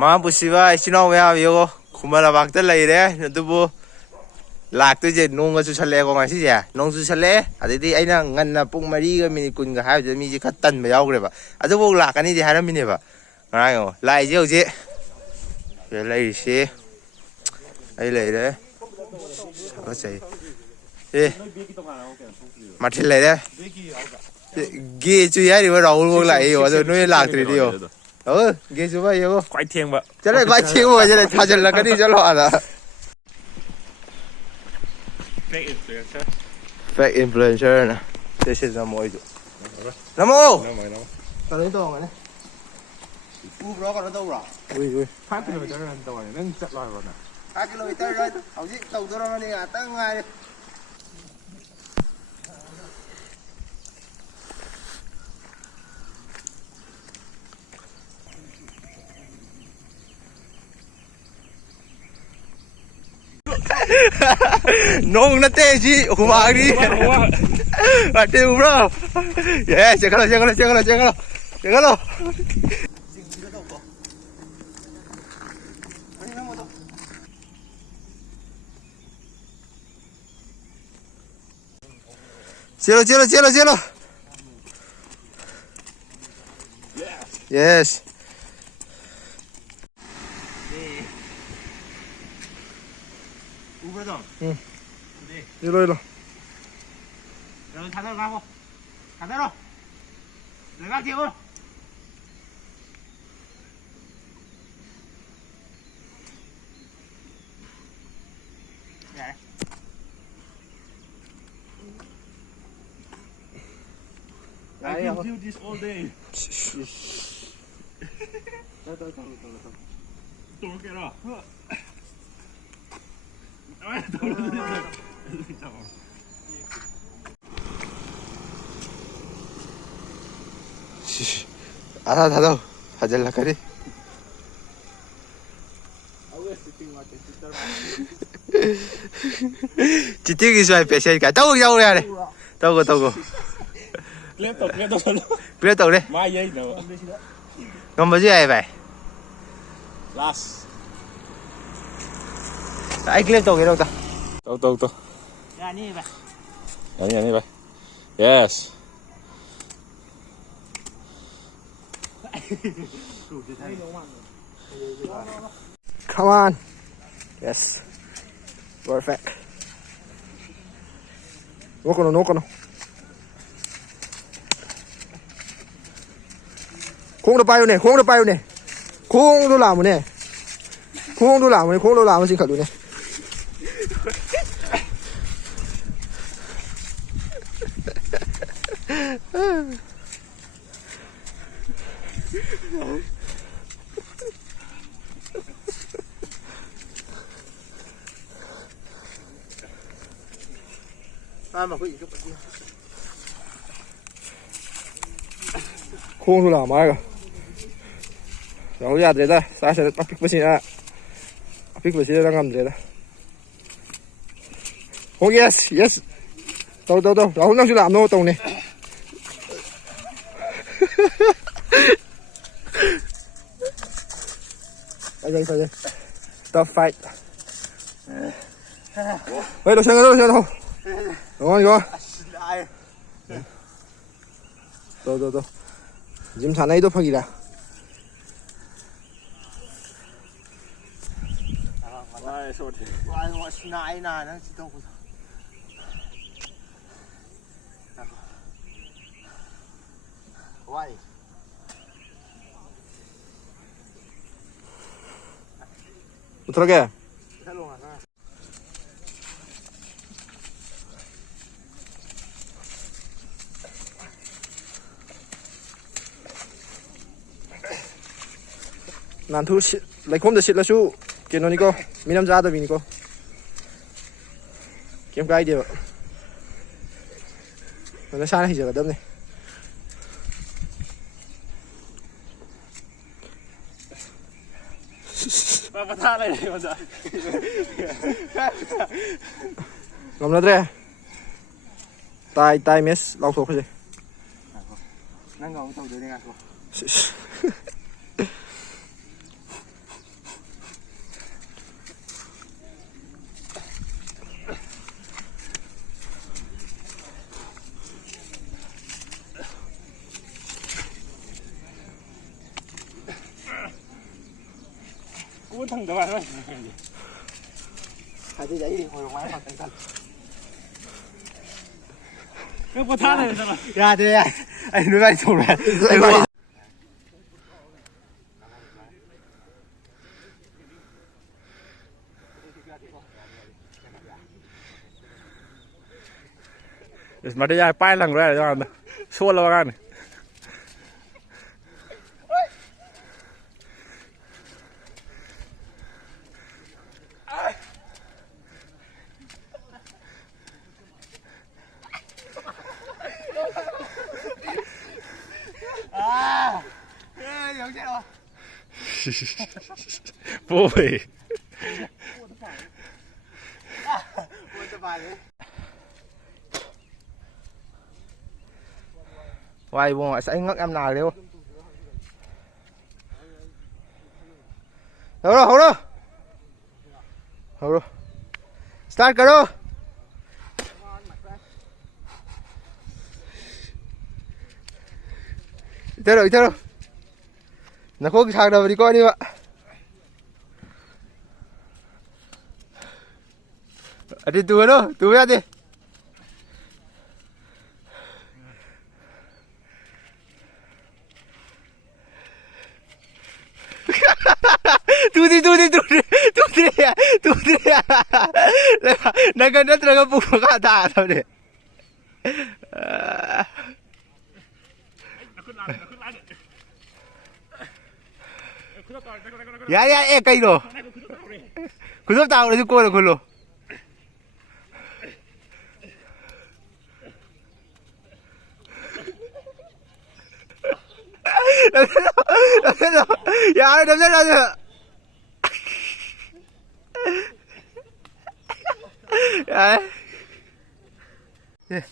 ꯃꯥ ꯄꯨꯁꯤꯕ ꯏꯆꯤꯜ ꯏꯅꯥꯎ ꯃꯌꯥꯝ ꯌꯦꯡꯉꯣ ꯈꯨꯃꯟ ꯂꯝꯄꯥꯛꯇ ꯂꯩꯔꯦ ꯑꯗꯨꯕꯨ ꯂꯥꯛꯇꯣꯏꯁꯦ ꯅꯣꯡꯒ ꯆꯨꯁꯜꯂꯛꯑꯦꯀꯣ ꯉꯁꯤꯁꯦ ꯅꯣꯡ ꯆꯨꯁꯜꯂꯛꯑꯦ ꯑꯗꯩꯗꯤ ꯑꯩꯅ ꯉꯟꯅ ꯄꯨꯡ 4ꯒ ꯃꯤꯅꯤꯠ 10ꯒ ꯍꯥꯏꯕꯗꯨꯗ ꯃꯤꯁꯦ ꯈꯔ ꯇꯟꯕ ꯌꯥꯎꯈ꯭ꯔꯦꯕ ꯑꯗꯨꯐꯥꯎ ꯂꯥꯛꯀꯅꯤꯗꯤ ꯍꯥꯏꯔꯝꯃꯤꯅꯦꯕ ꯉꯔꯥꯡ ꯌꯦꯡꯉꯣ ꯂꯥꯛꯏꯁꯦ ꯍꯧꯖꯤꯛ ꯁꯤꯗ ꯂꯩꯔꯤꯁꯤ ꯑꯩ ꯂꯩꯔꯦ ꯁꯥꯒꯠꯆꯩ ꯃꯊꯤꯜ ꯂꯩꯔꯦ ꯒꯦ ꯆꯨꯏ ꯍꯥꯏꯔꯤꯕ ꯔꯥꯍꯨꯜꯐꯥꯎ ꯂꯥꯛꯏ ꯑꯗꯣ ꯅꯣꯏ ꯂꯥꯛꯇ꯭ꯔꯤꯗꯤ ꯌꯦꯡꯉꯣ ꯒꯦ ꯆꯨꯕ ꯌꯦꯡꯉꯣ ꯈ꯭ꯋꯥꯏ ꯊꯦꯡꯕ ꯆꯠꯂꯦ ꯈ꯭ꯋꯥꯏ ꯊꯦꯡꯕ ꯑꯣꯏꯁꯤꯜꯂꯦ ꯊꯥꯖꯤꯜꯂꯛꯀꯅꯤ ꯆꯠꯂꯣ ꯑꯗ ꯐꯦꯛ ꯏꯟꯐ꯭ꯂꯨꯌꯦꯟꯁꯔꯅ ꯁꯤ ꯅꯝꯃꯣ ꯑꯩꯁꯨ ꯅꯝꯃꯣ ꯀꯩꯅꯣ ꯇꯧꯔꯝꯒꯅꯤ ꯎꯕ꯭ꯔꯣ ꯀꯩꯅꯣ ꯇꯧꯕ꯭ꯔꯣ ꯎꯏ 5 ꯀꯤꯂꯣꯃꯤꯇꯔ ꯔꯟ ꯇꯧꯔꯦ ꯅꯪ ꯆꯠꯂꯣ ꯍꯥꯏꯕ꯭ꯔꯣ ꯅꯪ 5 ꯀꯤꯂꯣꯃꯤꯇꯔ ꯔꯟ ꯍꯧꯖꯤꯛ ꯇꯧꯗꯣꯔꯕꯅꯤ ꯉꯥꯛꯇꯪ ꯉꯥꯏꯔꯦ ꯅꯣꯡ ꯅꯠꯇꯦ ꯁꯤ ꯍꯨꯃꯥꯡꯅꯤ ꯅꯠꯇꯦ ꯎꯕ꯭ꯔꯣ ꯑꯦ ꯆꯦꯟꯈꯠꯂꯣ ꯆꯦꯟꯈꯠꯂꯣ ꯆꯦꯟꯈꯠꯂꯣ ꯆꯦꯟꯈꯠꯂꯣ ꯆꯦꯟꯈꯠꯂꯣ चलो चलो चलो चलो yes 일로 일로 여러분 다들 가고 다들어 내가 뛰고 I can do this all day. Don't get up. 아다 다다 하질라 그래 지티기 좋아해 배시니까 떠고 야오래 하래 떠고 떠고 그래 떠 그래 Mai dây nữa. còn bao nhiêu vậy Last. anh clip tổ cái đâu ta Tô. ra đi vậy Đi vậy. Yes. come on yes perfect no khung nó bay nè khung nó làm nè khung nó làm xin khẩn luôn nè mà có gì chút khung nó làm ai cả rồi ra đây sao sẽ bắt pick vào đây đang làm gì đó oh yes đâu rồi không đang làm đâu tàu này phải đây stop fight đây đâu xem đâu rồi đâu 지금 자나이도 파기라 Vai sốt. Ai ngồi nãy nè nó chỉ đâu Why? 들어게. 난 thu lấy không được xịt là su kiến nó nico mi năm ra được mi nico kiếm cái đi vậy nó xa này giờ đâm này Bà tha này mà giờ. làm nó đây tai miss lau thuộc cái gì Năng ngầu tàu dưới đây ngạc Cú thằng đó bạn ơi. Hãy đi giấy đi, hồi đồng máy hoặc cẩn thận. Cái bắt thả này sao mà? Ra đi anh nói anh thủ này. Anh nói. Mà đây ai pai lần rồi rồi. Xua lo gan. Giống chết rồi. Vui. Quay buông lại sẽ ngất em nào đi. Đâu đâu, đâu. Đâu đâu. Start करो. Itar đâu. Nako cái thằng nào đi coi đi ạ. Đi tu đâu, tu ra đi. Tu đi. Naganda talaga pumakata tao di. Ya, kayo no. Kulo tao na ko kulo. Ya, dam. Yeah.